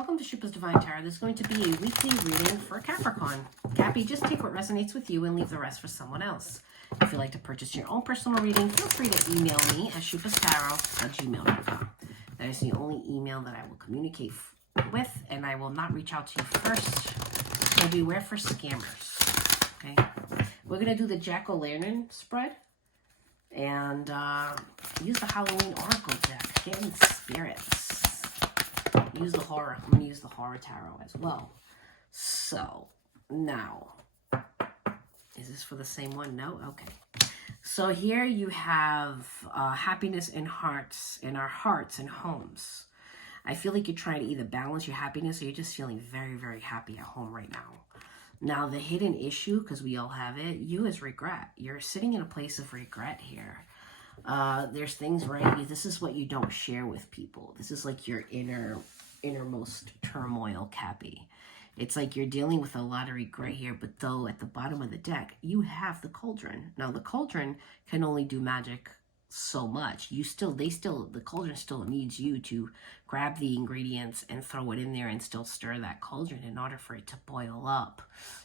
Welcome to Xupa's Divine Tarot. This is going to be a weekly reading for Capricorn. Cappy, just take what resonates with you and leave the rest for someone else. If you'd like to purchase your own personal reading, feel free to email me at xupastarot@gmail.com. That is the only email that I will communicate with, and I will not reach out to you first. So beware for scammers. Okay, we're going to do the Jack-o'-lantern spread and use the Halloween Oracle deck. Get in the spirits. Use the horror. I'm going to use the horror tarot as well. So now, is this for the same one? No? Okay. So here you have happiness in hearts, in our hearts and homes. I feel like you're trying to either balance your happiness or you're just feeling very, very happy at home right now. Now, the hidden issue, because we all have it, you is regret. You're sitting in a place of regret here. There's things, right? This is what you don't share with people. This is like your innermost turmoil, Cappy. It's like you're dealing with a lot of regret here, but though at the bottom of the deck, you have the cauldron. Now, the cauldron can only do magic so much. The cauldron still needs you to grab the ingredients and throw it in there and still stir that cauldron in order for it to boil up,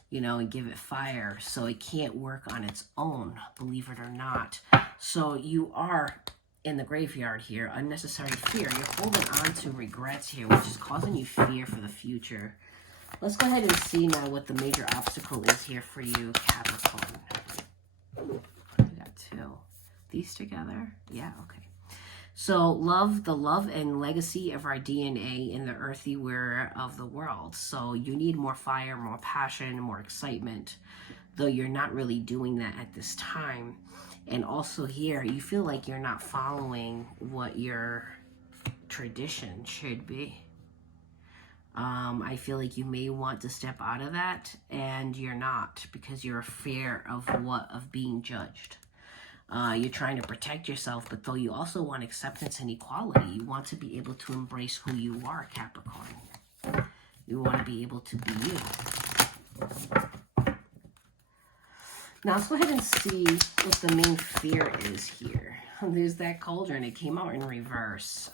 you know, and give it fire. So it can't work on its own, believe it or not. So you are in the graveyard here, unnecessary fear. You're holding on to regrets here, which is causing you fear for the future. Let's go ahead and see now what the major obstacle is here for you, Capricorn. We got two. These together? Yeah, okay. So the love and legacy of our DNA in the earthy-ware of the world. So you need more fire, more passion, more excitement, though you're not really doing that at this time. And also here, you feel like you're not following what your tradition should be. I feel like you may want to step out of that, and you're not, because you're afraid of being judged. You're trying to protect yourself, but though you also want acceptance and equality, you want to be able to embrace who you are, Capricorn. You want to be able to be you. Now, let's go ahead and see what the main fear is here. There's that cauldron. It came out in reverse.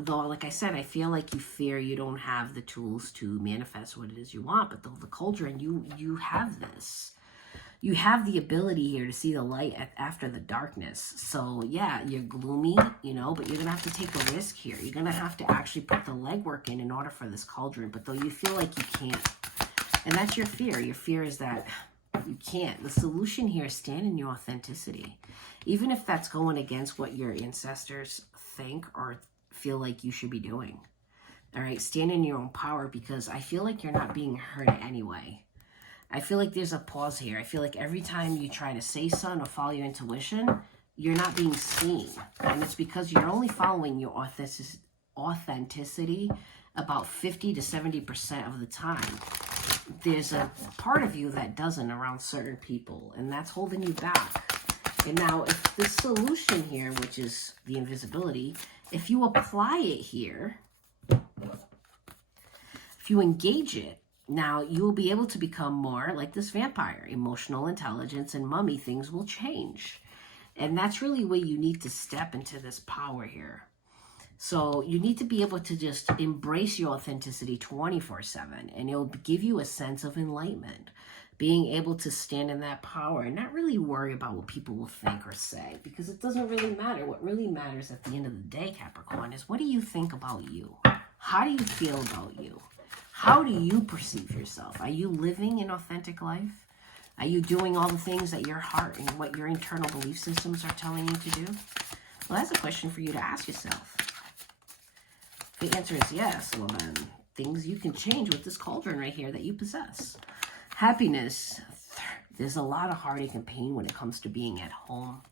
Though, like I said, I feel like you fear you don't have the tools to manifest what it is you want. But though the cauldron, you have this. You have the ability here to see the light after the darkness. So, yeah, you're gloomy, you know, but you're going to have to take a risk here. You're going to have to actually put the legwork in order for this cauldron. But though you feel like you can't. And that's your fear. Your fear is that you can't. The solution here is stand in your authenticity. Even if that's going against what your ancestors think or feel like you should be doing. All right, stand in your own power, because I feel like you're not being heard anyway. I feel like there's a pause here. I feel like every time you try to say something or follow your intuition, you're not being seen. And it's because you're only following your authenticity about 50 to 70% of the time. There's a part of you that doesn't around certain people, and that's holding you back. And now, if the solution here, which is the invisibility, if you apply it here, if you engage it, now you will be able to become more like this vampire. Emotional intelligence and mummy things will change. And that's really where you need to step into this power here. So you need to be able to just embrace your authenticity 24/7, and it will give you a sense of enlightenment. Being able to stand in that power and not really worry about what people will think or say, because it doesn't really matter. What really matters at the end of the day, Capricorn, is what do you think about you? How do you feel about you? How do you perceive yourself? Are you living an authentic life? Are you doing all the things that your heart and what your internal belief systems are telling you to do? Well, that's a question for you to ask yourself. If the answer is yes, well then, things you can change with this cauldron right here that you possess. Happiness. There's a lot of heartache and pain when it comes to being at home.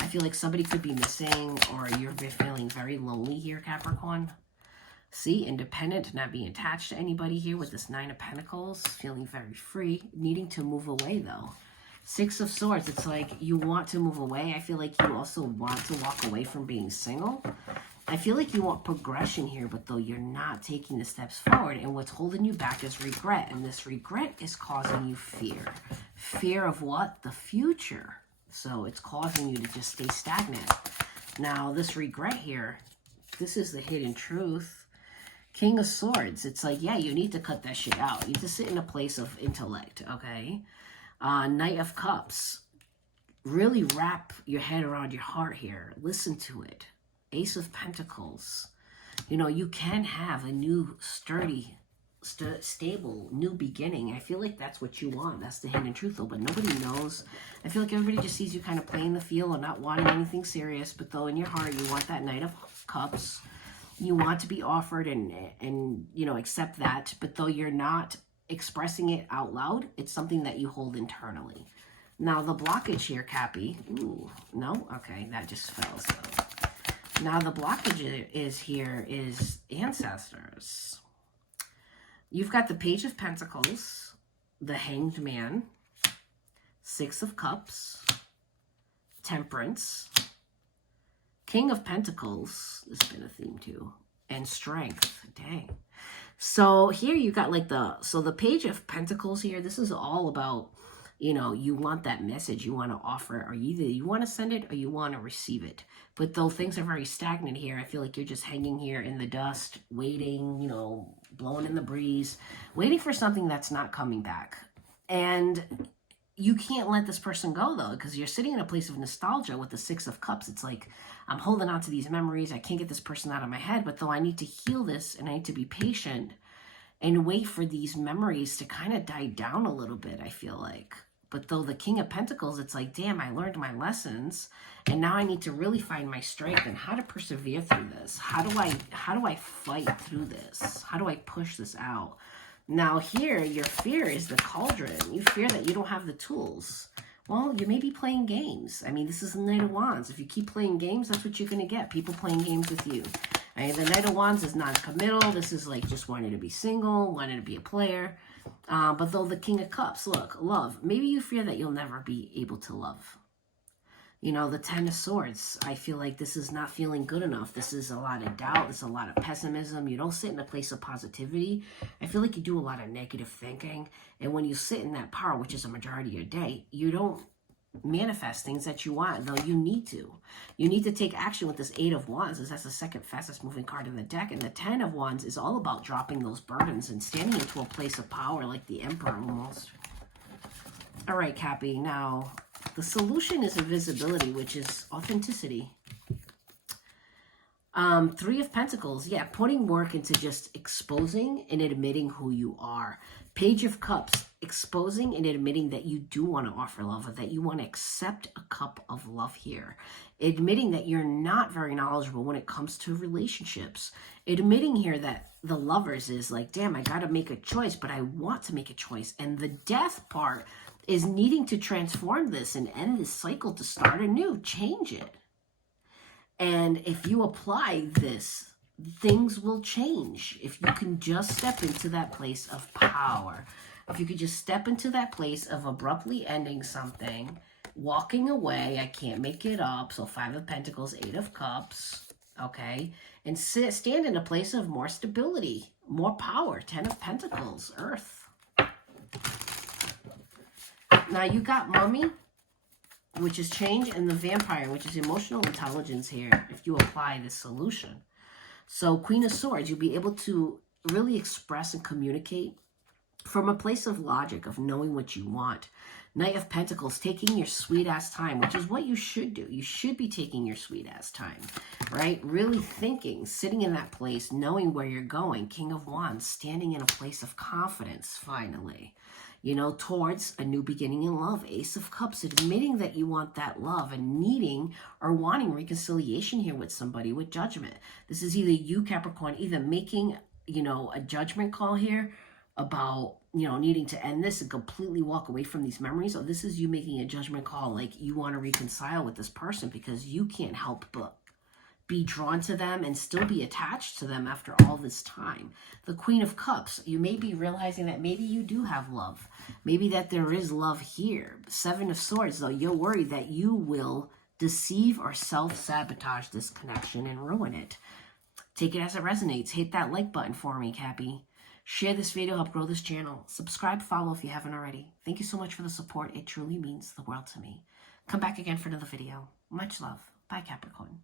I feel like somebody could be missing, or you're feeling very lonely here, Capricorn. See, independent, not being attached to anybody here with this 9 of Pentacles, feeling very free, needing to move away though. 6 of Swords, it's like you want to move away. I feel like you also want to walk away from being single. I feel like you want progression here, but though you're not taking the steps forward, and what's holding you back is regret, and this regret is causing you fear. Fear of what? The future. So it's causing you to just stay stagnant. Now, this regret here, this is the hidden truth. King of Swords. It's like, yeah, you need to cut that shit out. You need to sit in a place of intellect, okay? Knight of Cups. Really wrap your head around your heart here. Listen to it. Ace of Pentacles. You know, you can have a new, sturdy, stable, new beginning. I feel like that's what you want. That's the hidden truth, though, but nobody knows. I feel like everybody just sees you kind of playing the field or not wanting anything serious, but though in your heart, you want that Knight of Cups. You want to be offered and you know, accept that, but though you're not expressing it out loud, it's something that you hold internally. Now, the blockage here, Cappy. Ooh, no? Okay, that just fell, so. Now, the blockage is ancestors. You've got the Page of Pentacles, the Hanged Man, Six of Cups, Temperance, King of Pentacles. This has been a theme, too. And Strength. Dang. So, here you got like the Page of Pentacles here. This is all about, you know, you want that message, you want to offer, or either you want to send it or you want to receive it. But though things are very stagnant here, I feel like you're just hanging here in the dust, waiting, you know, blowing in the breeze, waiting for something that's not coming back. And you can't let this person go, though, because you're sitting in a place of nostalgia with the Six of Cups. It's like, I'm holding on to these memories. I can't get this person out of my head, but though I need to heal this and I need to be patient and wait for these memories to kind of die down a little bit, I feel like. But though the King of Pentacles, it's like, damn, I learned my lessons, and now I need to really find my strength and how to persevere through this. How do I fight through this? How do I push this out? Now here, your fear is the cauldron. You fear that you don't have the tools. Well, you may be playing games. I mean, this is the Knight of Wands. If you keep playing games, that's what you're going to get. People playing games with you. I mean, the Knight of Wands is non-committal. This is like just wanting to be single, wanting to be a player. But though the King of Cups, look, love. Maybe you fear that you'll never be able to love. You know, the Ten of Swords, I feel like this is not feeling good enough. This is a lot of doubt. It's a lot of pessimism. You don't sit in a place of positivity. I feel like you do a lot of negative thinking. And when you sit in that power, which is a majority of your day, you don't manifest things that you want, though you need to. You need to take action with this Eight of Wands, as that's the second fastest moving card in the deck. And the Ten of Wands is all about dropping those burdens and standing into a place of power like the Emperor almost. All right, Cappy. Now, the solution is invisibility, which is authenticity. Three of Pentacles. Yeah, putting work into just exposing and admitting who you are. Page of Cups. Exposing and admitting that you do want to offer love, or that you want to accept a cup of love here. Admitting that you're not very knowledgeable when it comes to relationships. Admitting here that the Lovers is like, damn, I got to make a choice, but I want to make a choice. And the Death part is needing to transform this and end this cycle to start anew, change it. And if you apply this, things will change. If you can just step into that place of power. If you could just step into that place of abruptly ending something, walking away, I can't make it up. So Five of Pentacles, Eight of Cups, okay? And stand in a place of more stability, more power. Ten of Pentacles, Earth. Now you got Mummy, which is change, and the Vampire, which is emotional intelligence here, if you apply this solution. So Queen of Swords, you'll be able to really express and communicate from a place of logic, of knowing what you want. Knight of Pentacles, taking your sweet-ass time, which is what you should do. You should be taking your sweet-ass time, right? Really thinking, sitting in that place, knowing where you're going. King of Wands, standing in a place of confidence, finally, you know, towards a new beginning in love. Ace of Cups, admitting that you want that love and needing or wanting reconciliation here with somebody, with judgment. This is either you, Capricorn, either making, you know, a judgment call here about, you know, needing to end this and completely walk away from these memories, or this is you making a judgment call like you want to reconcile with this person because you can't help but be drawn to them and still be attached to them after all this time. The Queen of Cups, you may be realizing that maybe you do have love. Maybe that there is love here. Seven of Swords, though, you're worried that you will deceive or self-sabotage this connection and ruin it. Take it as it resonates. Hit that like button for me, Cappy. Share this video, help grow this channel. Subscribe, follow if you haven't already. Thank you so much for the support. It truly means the world to me. Come back again for another video. Much love. Bye, Capricorn.